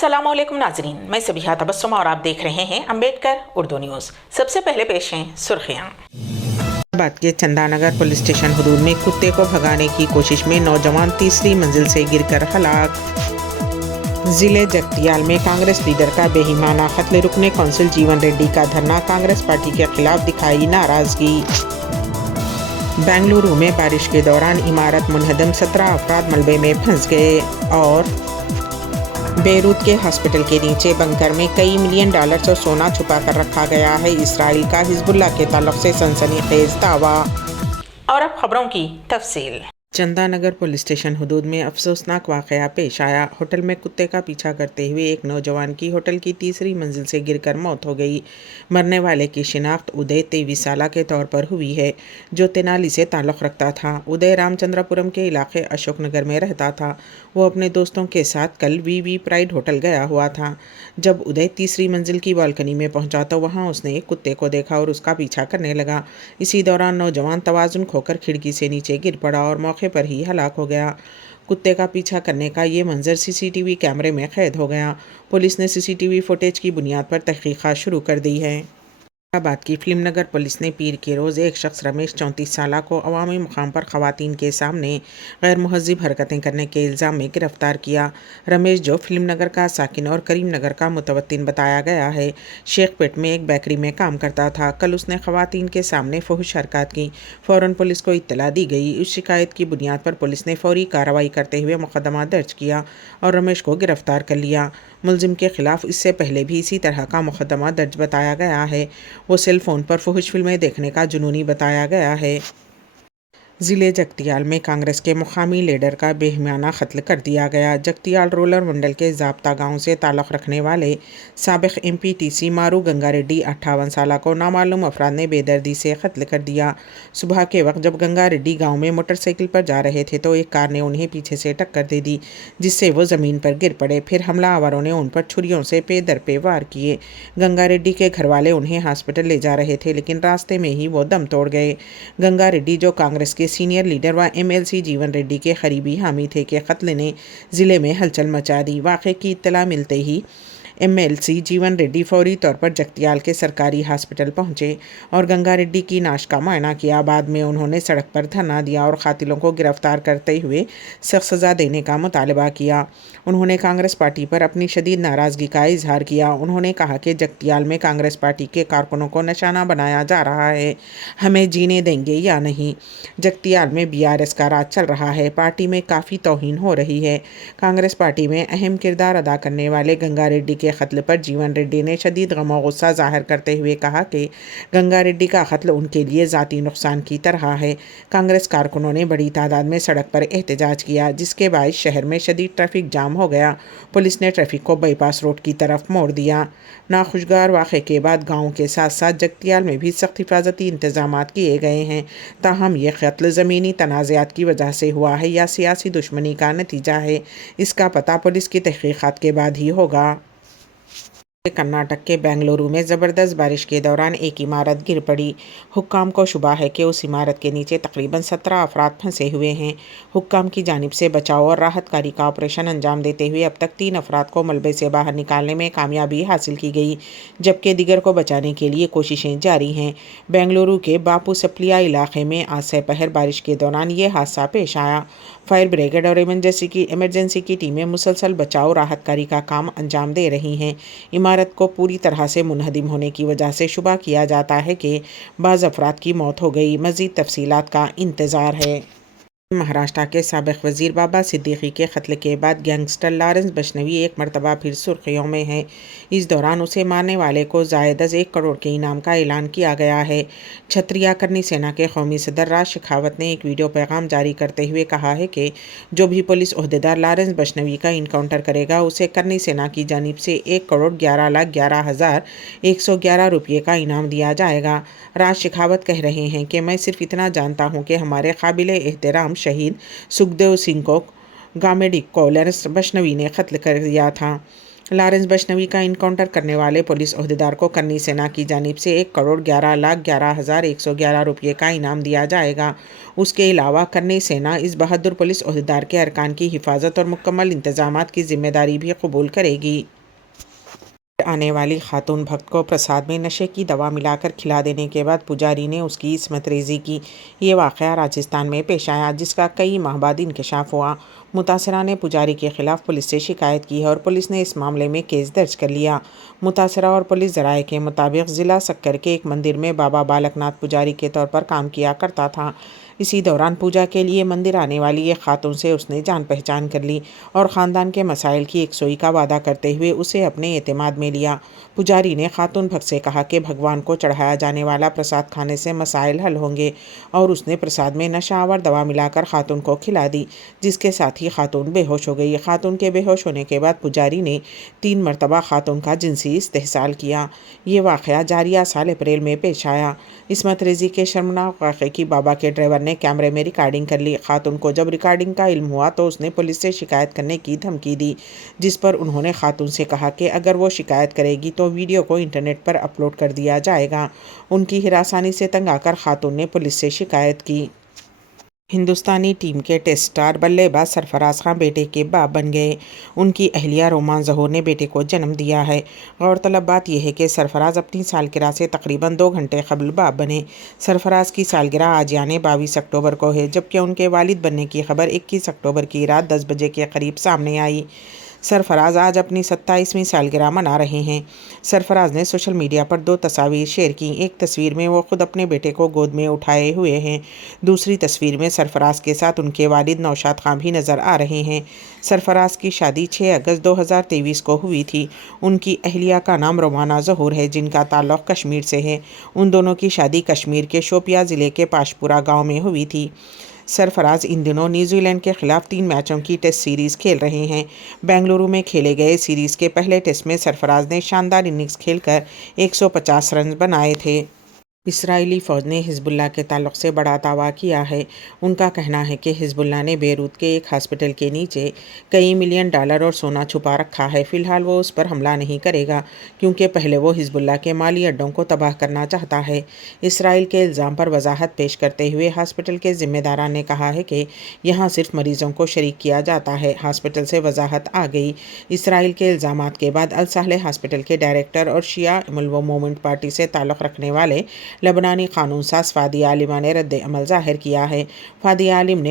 अस्सलामुअलैकुम नाजरीन, मैं सबिहा तबस्सुम और आप देख रहे हैं अम्बेडकर उर्दू न्यूज़। सबसे पहले पेश हैं सुर्खियाँ। बात के चंदानगर पुलिस स्टेशन हदूद में कुत्ते को भगाने की कोशिश में नौजवान तीसरी मंजिल से गिरकर हलाक। जिले जगतियाल में कांग्रेस लीडर का बेईमाना कत्ल रुकने कौंसिल जीवन रेड्डी का धरना, कांग्रेस पार्टी के खिलाफ दिखाई नाराजगी। बेंगलुरु में बारिश के दौरान इमारत मुनहदम, 17 अफराद मलबे में फंस गए। और बेरूत के हॉस्पिटल के नीचे बंकर में कई मिलियन डॉलर से सोना छुपा कर रखा गया है। इसराइल का हिजबुल्लाह के ताल्लुक से सनसनीखेज दावा। और अब खबरों की तफसील। चंदानगर पुलिस स्टेशन हदूद में अफसोसनाक वाक़या पेश आया। होटल में कुत्ते का पीछा करते हुए एक नौजवान की होटल की तीसरी मंजिल से गिरकर मौत हो गई। मरने वाले की शिनाख्त उदय 23 साल के तौर पर हुई है, जो तेनाली से ताल्लुक़ रखता था। उदय रामचंद्रपुरम के इलाके अशोकनगर में रहता था। वो अपने दोस्तों के साथ कल वीवी प्राइड होटल गया हुआ था। जब उदय तीसरी मंजिल की बालकनी में पहुंचा तो वहां उसने एक कुत्ते को देखा और उसका पीछा करने लगा। इसी दौरान नौजवान तवाज़ुन खोकर खिड़की से नीचे गिर पड़ा और मौके पर ही हलाक हो गया। कुत्ते का पीछा करने का ये मंजर सीसीटीवी कैमरे में कैद हो गया। पुलिस ने सीसीटीवी फुटेज की बुनियाद पर तहकीकात शुरू कर दी है। हैदराबाद की फिल्म नगर पुलिस ने पीर के रोज़ एक शख्स रमेश 34 साल को अवामी मुकाम पर ख़वातीन के सामने गैर महज़िब हरकतें करने के इल्ज़ाम में गिरफ़्तार किया। रमेश, जो फिल्म नगर का साकिन और करीम नगर का मुतवत्तिन बताया गया है, शेखपेट में एक बेकरी में काम करता था। कल उसने ख़वातीन के सामने फहुश हरकत की। फ़ौरन पुलिस को इत्तला दी गई। उस शिकायत की बुनियाद पर पुलिस ने फ़ौरी कार्रवाई करते हुए मुकदमा दर्ज किया और रमेश को गिरफ़्तार कर लिया। मुलजिम के खिलाफ इससे पहले भी इसी तरह का मुकदमा दर्ज बताया गया है। वो सेल फ़ोन पर फहुश फिल्में देखने का जुनूनी बताया गया है। ज़िले जगतियाल में कांग्रेस के मुकामी लीडर का बेईमाना कत्ल कर दिया गया। जगतियाल रूरल मंडल के ज़ाब्ता गांव से ताल्लुक़ रखने वाले साबिक़ एमपीटीसी मारू गंगा रेड्डी 58 साल को नामालूम अफराद ने बेदर्दी से कत्ल कर दिया। सुबह के वक्त जब गंगा रेड्डी गांव में मोटरसाइकिल पर जा रहे थे तो एक कार ने उन्हें पीछे से टक्कर दे दी, जिससे वो ज़मीन पर गिर पड़े। फिर हमलावरों ने उन पर छुरियों से पे दर पे वार किए। गंगा रेड्डी के घर वाले उन्हें हॉस्पिटल ले जा रहे थे, लेकिन रास्ते में ही वो दम तोड़ गए। गंगा रेड्डी, जो कांग्रेस के सीनियर लीडर व एमएलसी जीवन रेड्डी के करीबी हामी थे, के कत्ल ने ज़िले में हलचल मचा दी। वाक़े की इत्तला मिलते ही एमएलसी जीवन रेड्डी फौरी तौर पर जगतियाल के सरकारी हॉस्पिटल पहुंचे और गंगा रेड्डी की नाश का मुआयना किया। बाद में उन्होंने सड़क पर धरना दिया और कातिलों को गिरफ्तार करते हुए सख्त सज़ा देने का मुतालबा किया। उन्होंने कांग्रेस पार्टी पर अपनी शदीद नाराज़गी का इजहार किया। उन्होंने कहा कि जगतियाल में कांग्रेस पार्टी के कारकुनों को निशाना बनाया जा रहा है, हमें जीने देंगे या नहीं। जगतियाल में बीआरएस का राज चल रहा है, पार्टी में काफ़ी तौहीन हो रही है। कांग्रेस पार्टी में अहम किरदार अदा करने वाले गंगा रेड्डी के कत्ल पर जीवन रेड्डी ने शदीद गम और गुस्सा जाहिर करते हुए कहा कि गंगा रेड्डी का कत्ल उनके लिए ज़ाती नुकसान की तरह है। कांग्रेस कारकुनों ने बड़ी तादाद में सड़क पर एहतजाज किया, जिसके बायस शहर में शदीद ट्रैफिक जाम हो गया। पुलिस ने ट्रैफिक को बाईपास रोड की तरफ मोड़ दिया। नाखुशगवार वाक़े के बाद गाँव के साथ साथ जगतियाल में भी सख्त हिफाजती इंतजाम किए गए हैं। ताहम यह कत्ल ज़मीनी तनाज़ात की वजह से हुआ है या सियासी दुश्मनी का नतीजा है, इसका पता पुलिस की तहक़ीक़ात के बाद ही होगा। कर्नाटक के बेंगलुरु में ज़बरदस्त बारिश के दौरान एक इमारत गिर पड़ी। हुक्काम को शुबा है कि उस इमारत के नीचे तकरीबन 17 अफराद फंसे हुए हैं। हुक्काम की जानिब से बचाव और राहत कारी का ऑपरेशन अंजाम देते हुए अब तक 3 अफराद को मलबे से बाहर निकालने में कामयाबी हासिल की गई, जबकि दिगर को बचाने के लिए कोशिशें जारी हैं। बेंगलुरु के बापू सप्लिया इलाके में आज दोपहर बारिश के दौरान ये हादसा पेश आया। फायर ब्रिगेड और इमरजेंसी की टीमें मुसलसल बचाव राहत कारी का काम अंजाम दे रही हैं। इमारत को पूरी तरह से मुनहदिम होने की वजह से शुबा किया जाता है कि बाज़ अफराद की मौत हो गई। मज़ीद तफसीलात का इंतज़ार है। महाराष्ट्र के साबिक़ वज़ीर बाबा सिद्दीकी के कत्ल के बाद गैंगस्टर लॉरेंस बशनवी एक मरतबा फिर सुर्खियों में है। इस दौरान उसे मारने वाले को ज़ायद 1 करोड़ के इनाम का ऐलान किया गया है। क्षत्रिय करनी सेना के कौमी सदर राज शेखावत ने एक वीडियो पैगाम जारी करते हुए कहा है कि जो भी पुलिस ओहदेदार लॉरेंस बशनवी का इनकाउंटर करेगा, उसे करनी सेना की जानिब से 1,11,11,111 रुपये का इनाम दिया जाएगा। राज शेखावत कह रहे हैं कि मैं सिर्फ इतना जानता हूँ कि हमारे काबिल एहतराम शहीद सुखदेव सिंह को गामेडिक को लॉरेंस बशनवी ने कत्ल कर दिया था। लॉरेंस बशनवी का इनकाउंटर करने वाले पुलिस ओहदेदार को करनी सेना की जानिब से 1,11,11,111 रुपये का इनाम दिया जाएगा। उसके अलावा करनी सेना इस बहादुर पुलिस ओहदेदार के अरकान की हिफाजत और मुकम्मल इंतजामात की जिम्मेदारी भी कबूल करेगी। आने वाली खातून भक्त को प्रसाद में नशे की दवा मिलाकर खिला देने के बाद पुजारी ने उसकी इस्मत रेज़ी की। ये वाक़या राजस्थान में पेश आया, जिसका कई माह बाद इंकशाफ हुआ। मुतासरा ने पुजारी के खिलाफ पुलिस से शिकायत की है और पुलिस ने इस मामले में केस दर्ज कर लिया। मुतासरा और पुलिस ज़राए के मुताबिक ज़िला सक्कर के एक मंदिर में बाबा बालकनाथ पुजारी के तौर पर काम किया करता था। इसी दौरान पूजा के लिए मंदिर आने वाली एक खातून से उसने जान पहचान कर ली और ख़ानदान के मसाइल की एकसोई का वादा करते हुए उसे अपने एतमाद में लिया। पुजारी ने खातून भक्त से कहा कि भगवान को चढ़ाया जाने वाला प्रसाद खाने से मसाइल हल होंगे और उसने प्रसाद में नशावर दवा मिलाकर खातून को खिला दी, जिसके साथ ही खातून बेहोश हो गई। खातून के बेहोश होने के बाद पुजारी ने 3 मरतबा खातून का जिनसी इस्तेहसाल किया। ये वाक़या जारिया साल अप्रैल में पेश आया। इस्मत रेज़ी के शर्मनाक वाक़े की बाबा के ड्राइवर ने कैमरे में रिकॉर्डिंग कर ली। खातून को जब रिकॉर्डिंग का इल्म हुआ तो उसने पुलिस से शिकायत करने की धमकी दी, जिस पर उन्होंने खातून से कहा कि अगर वो शिकायत करेगी तो वीडियो को इंटरनेट पर अपलोड कर दिया जाएगा। उनकी हिरासानी से तंग आकर खातून ने पुलिस से शिकायत की। हिंदुस्तानी टीम के टेस्ट स्टार बल्लेबाज सरफराज खान बेटे के बाप बन गए। उनकी अहलिया रोमान ज़हूर ने बेटे को जन्म दिया है। गौरतलब बात यह है कि सरफराज अपनी सालगिरह से तकरीबन 2 घंटे कबल बाप बने। सरफराज की सालगिरह आज यानी 22 अक्टूबर को है, जबकि उनके वालिद बनने की खबर 21 अक्टूबर की रात 10 बजे के करीब सामने आई। सरफराज आज अपनी 27वीं सालगिरह मना रहे हैं। सरफराज ने सोशल मीडिया पर 2 तस्वीर शेयर की। एक तस्वीर में वो खुद अपने बेटे को गोद में उठाए हुए हैं। दूसरी तस्वीर में सरफराज के साथ उनके वालिद नौशाद खान भी नज़र आ रहे हैं। सरफराज की शादी 6 अगस्त 2023 को हुई थी। उनकी अहलिया का नाम रोमाना ज़हूर है, जिनका ताल्लुक़ कश्मीर से है। उन दोनों की शादी कश्मीर के शोपिया ज़िले के पाशपुरा गाँव में हुई थी। सरफराज इन दिनों न्यूजीलैंड के खिलाफ 3 मैचों की टेस्ट सीरीज़ खेल रहे हैं। बेंगलुरु में खेले गए सीरीज़ के पहले टेस्ट में सरफराज ने शानदार इनिंग्स खेलकर 150 रन बनाए थे। इसराइली फ़ौज ने हिजबुल्लाह के ताल्लुक़ से बड़ा दावा किया है। उनका कहना है कि हिजबुल्लाह ने बेरूत के एक हॉस्पिटल के नीचे कई मिलियन डॉलर और सोना छुपा रखा है। फ़िलहाल वो उस पर हमला नहीं करेगा, क्योंकि पहले वो हिजबुल्लाह के माली अड्डों को तबाह करना चाहता है। इसराइल के इल्ज़ाम पर वजाहत पेश करते हुए हॉस्पिटल के ज़िम्मेदारान ने कहा है कि यहाँ सिर्फ मरीज़ों को शरीक किया जाता है। हॉस्पिटल से वजाहत आ गई। इसराइल के इल्ज़ामात के बाद अल सालेह हॉस्पिटल के डायरेक्टर और शिया मुल्व मूवमेंट पार्टी से ताल्लुक़ रखने वाले लबनानी कानून साज फादी आलिमा ने रद्द अमल ज़ाहिर किया है। फादी आलिम ने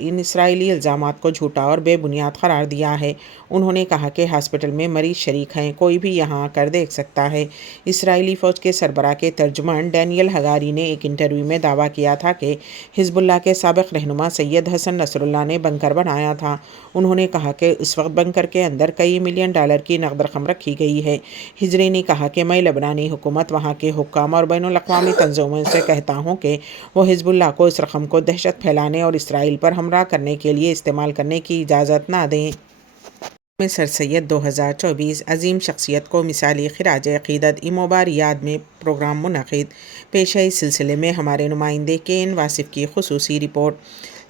इन इसराइली इल्ज़ामात को झूठा और बेबुनियाद करार दिया है। उन्होंने कहा कि हॉस्पिटल में मरीज शरीक हैं, कोई भी यहाँ आकर देख सकता है। इसराइली फ़ौज के सरबराह के तर्जुमान डैनियल हगारी ने एक इंटरव्यू में दावा किया था कि हिजबुल्लाह के साबिक़ रहनुमा सैयद हसन नसरुल्लाह ने बंकर बनाया था। उन्होंने कहा कि इस वक्त बंकर के अंदर कई मिलियन डॉलर की नकद रकम रखी गई है। हिजरी ने कहा कि मैं लबनानी हुकूमत, वहाँ के हुक्काम और बैनुल अक़वामी तंज़ीमों से कहता हूँ कि वो हिजबुल्लाह को इस रकम को दहशत फैलाने और इसराइल पर हमला करने के लिए इस्तेमाल करने की इजाज़त ना दें। में सर सैयद 2024 अजीम शख्सियत को मिसाली खिराज अक़ीदत इमोबारियाद में प्रोग्राम मुनक़िद। पेश है इस सिलसिले में हमारे नुमाइंदे के एन वासिफ़ की खुसूसी रिपोर्ट।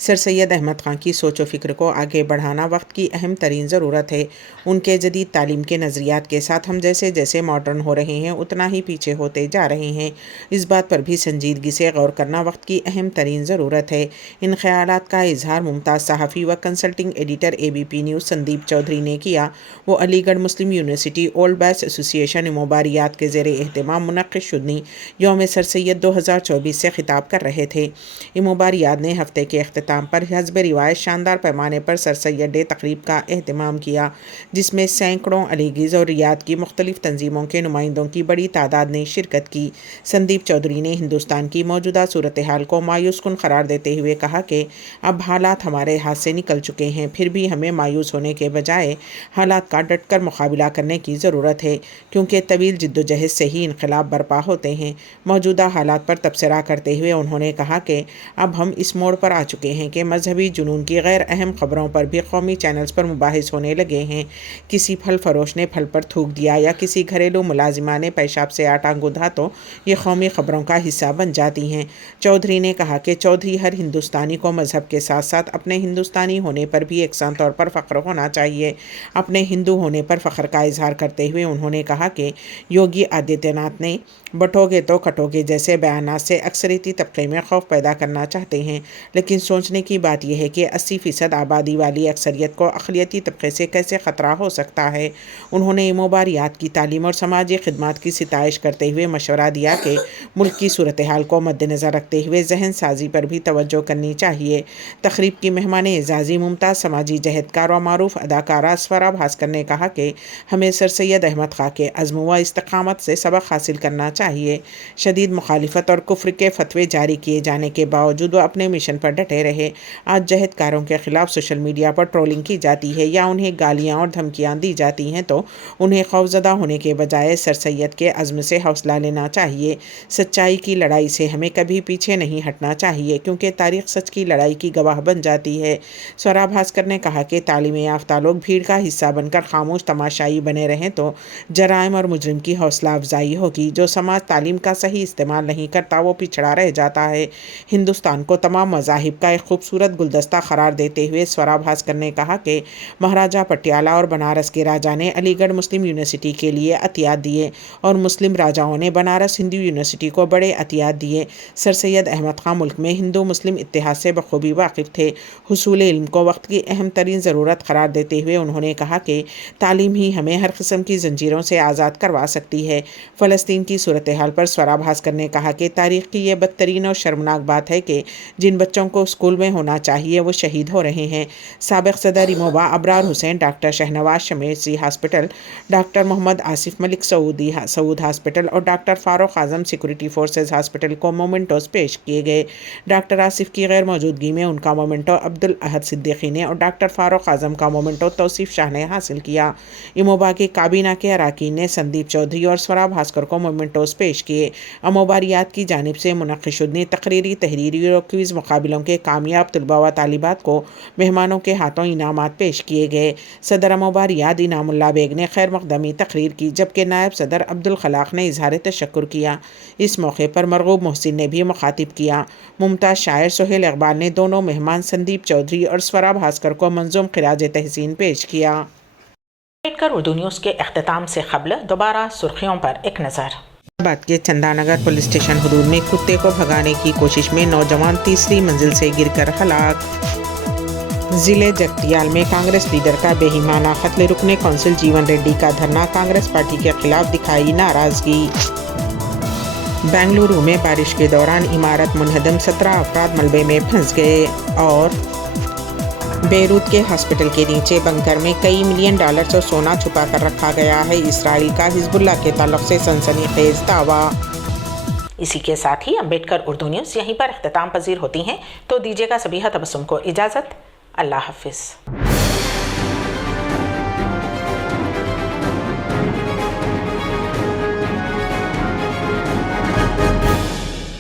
सर सैयद अहमद ख़ान की सोच व फ़िक्र को आगे बढ़ाना वक्त की अहम तरीन ज़रूरत है। उनके जदीद तालीम के नज़रियात के साथ हम जैसे जैसे मॉडर्न हो रहे हैं, उतना ही पीछे होते जा रहे हैं। इस बात पर भी संजीदगी से गौर करना वक्त की अहम तरीन ज़रूरत है। इन ख़यालात का इजहार मुमताज़ सहाफ़ी व consulting editor ABP news Sandeep Chaudhary ने किया। वो Aligarh Muslim University old batch association इमोबारियात के ज़ेर एहतमाम मुनक़्क़िद शुदनी यौम सर सैयद 2024 से ख़िताब कर रहे थे। इमोबारियात ने हफ़्ते के अख्ताम पर हस्ब रिवायत शानदार पैमाने पर सर सैयद डे तकरीब का एहतमाम किया, जिसमें सैकड़ों अलीगीज़ और रियाद की मुख्तलिफ तंजीमों के नुमाइंदों की बड़ी तादाद ने शिरकत की। संदीप चौधरी ने हिंदुस्तान की मौजूदा सूरत हाल को मायूस कुन करार देते हुए कहा कि अब हालात हमारे हाथ से निकल चुके हैं, फिर भी हमें मायूस होने के बजाय हालात का डट कर मुकाबला करने की ज़रूरत है, क्योंकि तवील जिद्दोजहद से ही इनकलाब बर्पा होते हैं। मौजूदा हालात पर तबसरा करते हुए उन्होंने कहा कि अब हम इस मोड़ पर आ चुके ہیں کہ مذہبی جنون کی غیر اہم خبروں پر بھی قومی چینلز پر مباحث ہونے لگے ہیں۔ کسی پھل فروش نے پھل پر تھوک دیا یا کسی گھریلو ملازمہ نے پیشاب سے آٹا گوندھا تو یہ قومی خبروں کا حصہ بن جاتی ہیں۔ چودھری نے کہا کہ چودھری ہر ہندوستانی کو مذہب کے ساتھ ساتھ اپنے ہندوستانی ہونے پر بھی یکساں طور پر فخر ہونا چاہیے۔ اپنے ہندو ہونے پر فخر کا اظہار کرتے ہوئے انہوں نے کہا کہ یوگی آدتیہ ناتھ نے بٹو گے تو کٹو گے جیسے بیانات سے اکثریتی طبقے میں خوف پیدا کرنا چاہتے ہیں، لیکن سوچنے کی بات یہ ہے کہ 80% آبادی والی اکثریت کو اقلیتی طبقے سے کیسے خطرہ ہو سکتا ہے۔ انہوں نے مباریات کی تعلیم اور سماجی خدمات کی ستائش کرتے ہوئے مشورہ دیا کہ ملک کی صورتحال کو مد نظر رکھتے ہوئے ذہن سازی پر بھی توجہ کرنی چاہیے۔ تقریب کی مہمان اعزازی ممتاز سماجی جہدکار و معروف اداکارہ سورا بھاسکر نے کہا کہ ہمیں سر سید احمد خاں کے عزم و استقامت سے سبق حاصل کرنا چاہیے۔ شدید مخالفت اور کفر کے فتوے جاری کیے جانے کے باوجود وہ اپنے مشن پر ڈٹے رہے۔ آج جہدکاروں کے خلاف سوشل میڈیا پر ٹرولنگ کی جاتی ہے یا انہیں گالیاں اور دھمکیاں دی جاتی ہیں تو انہیں خوفزدہ ہونے کے بجائے سر سید کے عزم سے حوصلہ لینا چاہیے۔ سچائی کی لڑائی سے ہمیں کبھی پیچھے نہیں ہٹنا چاہیے کیونکہ تاریخ سچ کی لڑائی کی گواہ بن جاتی ہے۔ سورا بھاسکر نے کہا کہ تعلیم یافتہ لوگ بھیڑ کا حصہ بن کر خاموش تماشائی بنے رہیں تو جرائم اور مجرم کی حوصلہ افزائی ہوگی۔ جو سماج تعلیم کا صحیح استعمال نہیں کرتا وہ پچھڑا رہ جاتا ہے۔ ہندوستان کو تمام مذاہب کا ایک خوبصورت گلدستہ قرار دیتے ہوئے سورا بھاسکر نے کہا کہ مہاراجہ پٹیالہ اور بنارس کے راجا نے علی گڑھ مسلم یونیورسٹی کے لیے عطیات دیے اور مسلم راجاؤں نے بنارس ہندو یونیورسٹی کو بڑے عطیات دیے۔ سر سید احمد خاں ملک میں ہندو مسلم اتحاد سے بخوبی واقف تھے۔ حصول علم کو وقت کی اہم ترین ضرورت قرار دیتے ہوئے انہوں نے کہا کہ تعلیم ہی ہمیں ہر قسم کی زنجیروں سے آزاد کروا سکتی ہے۔ فلسطین کی صورتحال پر سورا بھاسکر نے کہا کہ تاریخ کی یہ بدترین اور شرمناک بات ہے کہ جن بچوں کو اسکول میں ہونا چاہیے وہ شہید ہو رہے ہیں۔ سابق صدر ایموبا ابرار حسین، ڈاکٹر شہنواز شمیسی ہاسپٹل، ڈاکٹر محمد آصف ملک سعود ہاسپٹل اور ڈاکٹر فاروق اعظم سیکورٹی فورسز ہاسپٹل کو مومنٹوز پیش کیے گئے۔ ڈاکٹر آصف کی غیر موجودگی میں ان کا مومنٹو عبدالاحد صدیقی نے اور ڈاکٹر فاروق اعظم کا مومنٹو توصیف شاہ نے حاصل کیا۔ ایموبا کی کابینہ کے اراکین نے سندیپ چودھری اور سورا بھاسکر کو مومنٹوز پیش کیے۔ اموباریات کی جانب سے منعقد شدنی تقریری، تحریری اور کوئز مقابلوں کے کامیاب طلباء و طالبات کو مہمانوں کے ہاتھوں انعامات پیش کیے گئے۔ صدر اموباریات انعام اللہ بیگ نے خیر مقدمی تقریر کی جبکہ نائب صدر عبدالخلاق نے اظہار تشکر کیا۔ اس موقع پر مرغوب محسن نے بھی مخاطب کیا۔ ممتاز شاعر سہیل اقبال نے دونوں مہمان سندیپ چودھری اور سورا بھاسکر کو منظوم خراج تحسین پیش کیا۔ امبیڈکر اردو نیوز کے اختتام سے قبل دوبارہ سرخیوں پر ایک نظر۔ بات کے چندہ نگر پولیس اسٹیشن حدود میں کتے کو بھگانے کی کوشش میں نوجوان تیسری منزل سے گر کر ہلاک۔ ضلع جگتیال میں کانگریس لیڈر کا بے ایمانہ قتل، رکن کونسل جیون ریڈی کا دھرنا، کانگریس پارٹی کے خلاف دکھائی ناراضگی۔ بنگلورو میں بارش کے دوران عمارت منہدم، 17 افراد ملبے میں پھنس گئے۔ اور بیروت کے ہاسپٹل کے نیچے بنکر میں کئی ملین ڈالر سے سونا چھپا کر رکھا گیا ہے۔ اسرائیل کا حزب اللہ کے تعلق سے سنسنی خیز دعویٰ۔ اسی کے ساتھ ہی امبیڈکر اردو نیوز یہیں پر اختتام پذیر ہوتی ہیں، تو دیجیے گا سبیحہ تبسم کو اجازت۔ اللہ حافظ۔